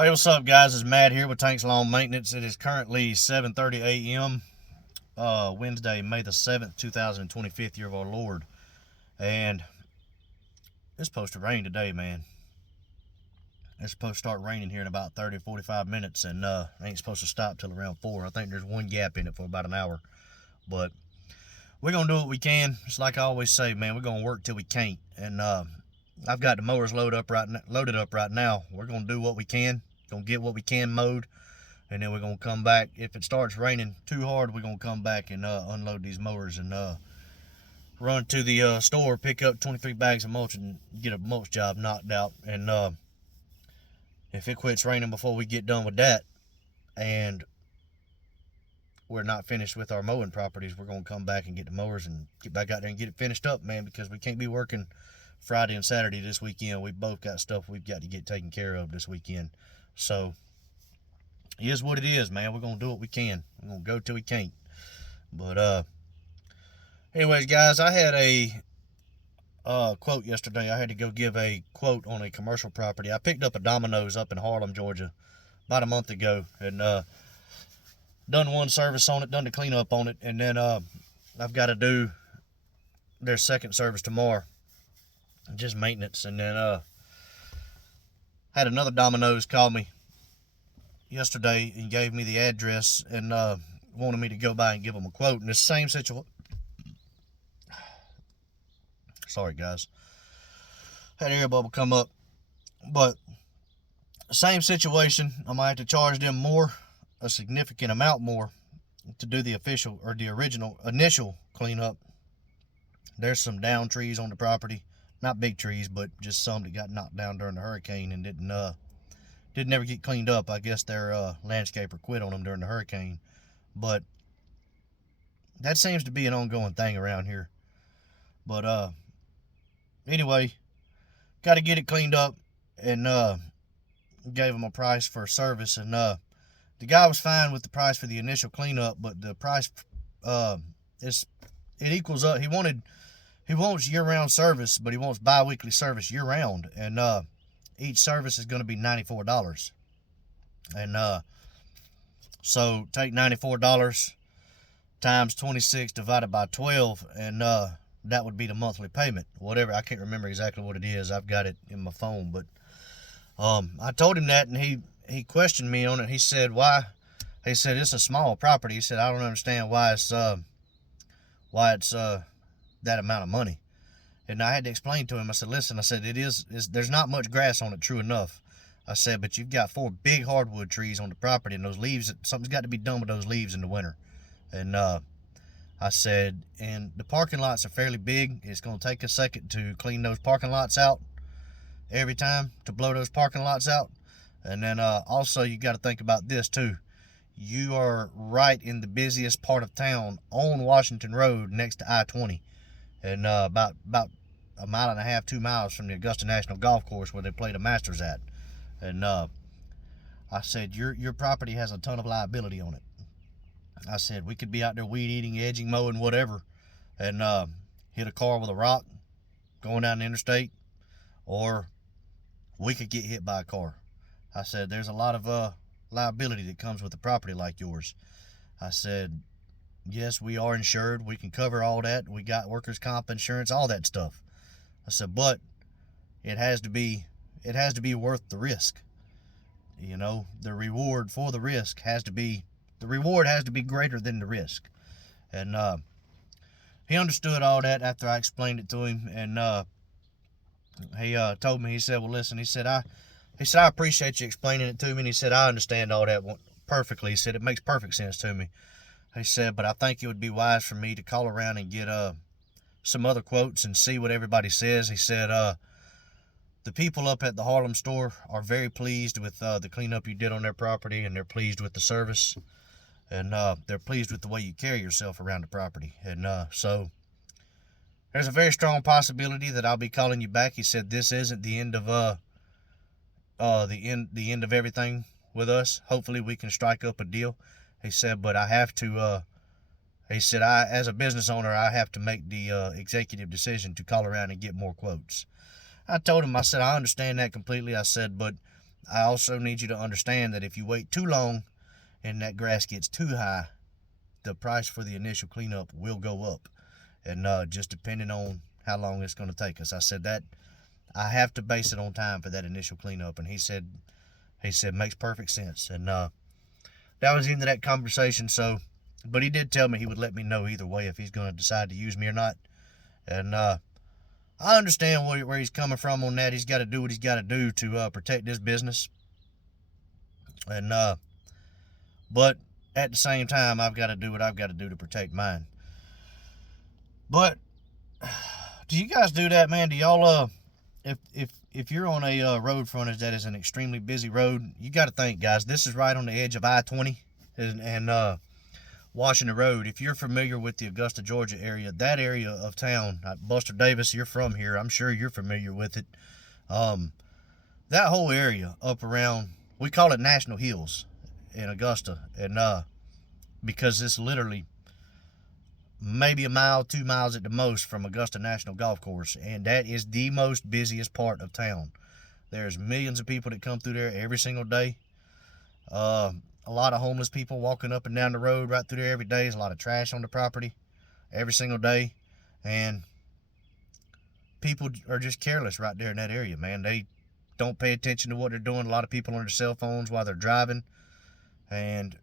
Hey, what's up, guys? It's Matt here with Tanks Lawn Maintenance. It is currently 7:30 a.m. Wednesday, May the 7th, 2025, year of our Lord. And it's supposed to rain today, man. It's supposed to start raining here in about 30 or 45 minutes, and ain't supposed to stop till around 4. I think there's one gap in it for about an hour. But we're going to do what we can. It's like I always say, man, we're going to work till we can't. And I've got the mowers loaded up right now. We're going to do what we can. Going to get what we can mowed, and then we're going to come back. If it starts raining too hard, we're going to come back and unload these mowers and run to the store, pick up 23 bags of mulch, and get a mulch job knocked out. And if it quits raining before we get done with that, and we're not finished with our mowing properties, we're going to come back and get the mowers and get back out there and get it finished up, man, because we can't be working Friday and Saturday this weekend. We both got stuff we've got to get taken care of this weekend. So, it is what it is, man. We're going to do what we can. We're going to go till we can't. But, anyways, guys, I had a quote yesterday. I had to go give a quote on a commercial property. I picked up a Domino's up in Harlem, Georgia, about a month ago, and done one service on it, done the cleanup on it, and then I've got to do their second service tomorrow, just maintenance. And then had another Domino's call me yesterday and gave me the address and wanted me to go by and give them a quote. In the same situation, sorry guys, had an air bubble come up, but same situation. I might have to charge them more, a significant amount more, to do the official or the initial cleanup. There's some down trees on the property, not big trees, but just some that got knocked down during the hurricane and didn't ever get cleaned up. I guess their landscaper quit on them during the hurricane. But that seems to be an ongoing thing around here. But anyway, got to get it cleaned up, and gave them a price for service. And the guy was fine with the price for the initial cleanup, but the price it equals up. He wants year-round service, but he wants bi-weekly service year-round, and each service is going to be $94. And so take $94 times 26 divided by 12, and that would be the monthly payment. Whatever, I can't remember exactly what it is. I've got it in my phone, but I told him that, and he questioned me on it. He said, "Why?" He said, "It's a small property." He said, "I don't understand why it's that amount of money." And I had to explain to him. I said, "Listen," I said, there's not much grass on it, true enough. I said, "But you've got 4 big hardwood trees on the property, and those leaves, something's got to be done with those leaves in the winter." And I said, "And the parking lots are fairly big. It's going to take a second to clean those parking lots out every time, to blow those parking lots out. And then also you got to think about this too. You are right in the busiest part of town on Washington Road next to I-20, and about a mile and a half, 2 miles from the Augusta National Golf Course where they play the Masters at." And I said, your property has a ton of liability on it. I said, we could be out there weed eating, edging, mowing, whatever, and hit a car with a rock going down the interstate, or we could get hit by a car. I said, there's a lot of liability that comes with a property like yours. I said, yes, we are insured. We can cover all that. We got workers' comp insurance, all that stuff. I said, but it has to be worth the risk. You know, the reward for the risk has to be greater than the risk. And he understood all that after I explained it to him. And he told me, he said, "Well, listen," he said, I appreciate you explaining it to me. And he said, "I understand all that perfectly." He said, "It makes perfect sense to me." He said, "But I think it would be wise for me to call around and get some other quotes and see what everybody says." He said, "The people up at the Harlem store are very pleased with the cleanup you did on their property, and they're pleased with the service, and they're pleased with the way you carry yourself around the property. And so there's a very strong possibility that I'll be calling you back." He said, "This isn't the end of the end of everything with us. Hopefully we can strike up a deal." He said, "But I have to he said, as a business owner, I have to make the executive decision to call around and get more quotes." I told him, I said, "I understand that completely." I said, "But I also need you to understand that if you wait too long and that grass gets too high, the price for the initial cleanup will go up. And just depending on how long it's going to take us. I said that I have to base it on time for that initial cleanup. And he said makes perfect sense. And that was the end of that conversation. So, but he did tell me he would let me know either way if he's going to decide to use me or not. And I understand where he's coming from on that. He's got to do what he's got to do to protect his business. And but at the same time, I've got to do what I've got to do to protect mine. But do you guys do that, man? Do y'all if you're on a road frontage that is an extremely busy road, you got to think, guys, this is right on the edge of I-20 and Washington Road. If you're familiar with the Augusta, Georgia area, that area of town, Buster Davis, you're from here. I'm sure you're familiar with it. That whole area up around, we call it National Hills in Augusta, and because it's literally maybe a mile, 2 miles at the most from Augusta National Golf Course, and that is the most busiest part of town. There's millions of people that come through there every single day. A lot of homeless people walking up and down the road right through there every day. There's a lot of trash on the property every single day, and people are just careless right there in that area, man. They don't pay attention to what they're doing. A lot of people on their cell phones while they're driving, and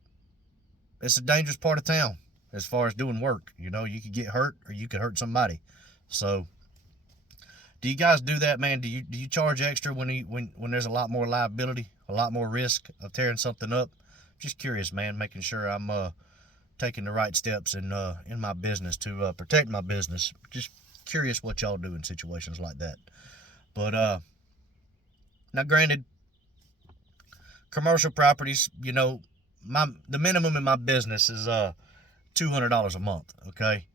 it's a dangerous part of town as far as doing work. You know, you could get hurt or you could hurt somebody. So do you guys do that, man? Do you charge extra when there's a lot more liability, a lot more risk of tearing something up? Just curious, man, making sure I'm taking the right steps in my business to protect my business. Just curious what y'all do in situations like that. But now granted, commercial properties, you know, the minimum in my business is $200 a month. Okay,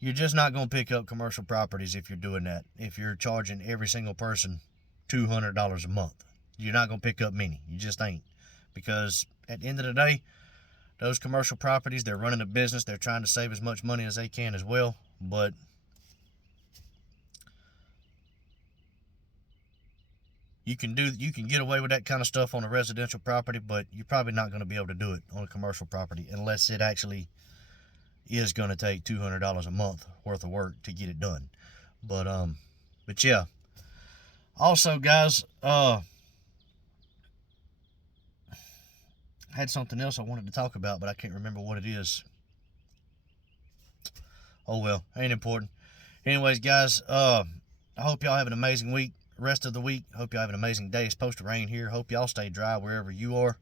you're just not going to pick up commercial properties if you're doing that. If you're charging every single person $200 a month, you're not going to pick up many. You just ain't. Because at the end of the day, those commercial properties, they're running a business. They're trying to save as much money as they can as well. But you can get away with that kind of stuff on a residential property, but you're probably not going to be able to do it on a commercial property unless it actually is going to take $200 a month worth of work to get it done. But yeah. Also, guys, had something else I wanted to talk about, but I can't remember what it is. Oh well, ain't important. Anyways, guys, I hope y'all have an amazing week. Rest of the week. Hope y'all have an amazing day. It's supposed to rain here. Hope y'all stay dry wherever you are.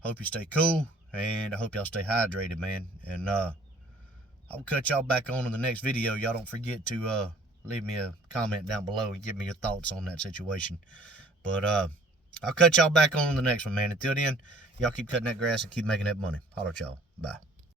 Hope you stay cool, and I hope y'all stay hydrated, man. And I'll cut y'all back on in the next video. Y'all don't forget to leave me a comment down below and give me your thoughts on that situation. But I'll cut y'all back on in the next one, man. Until then, y'all keep cutting that grass and keep making that money. Holler at y'all. Bye.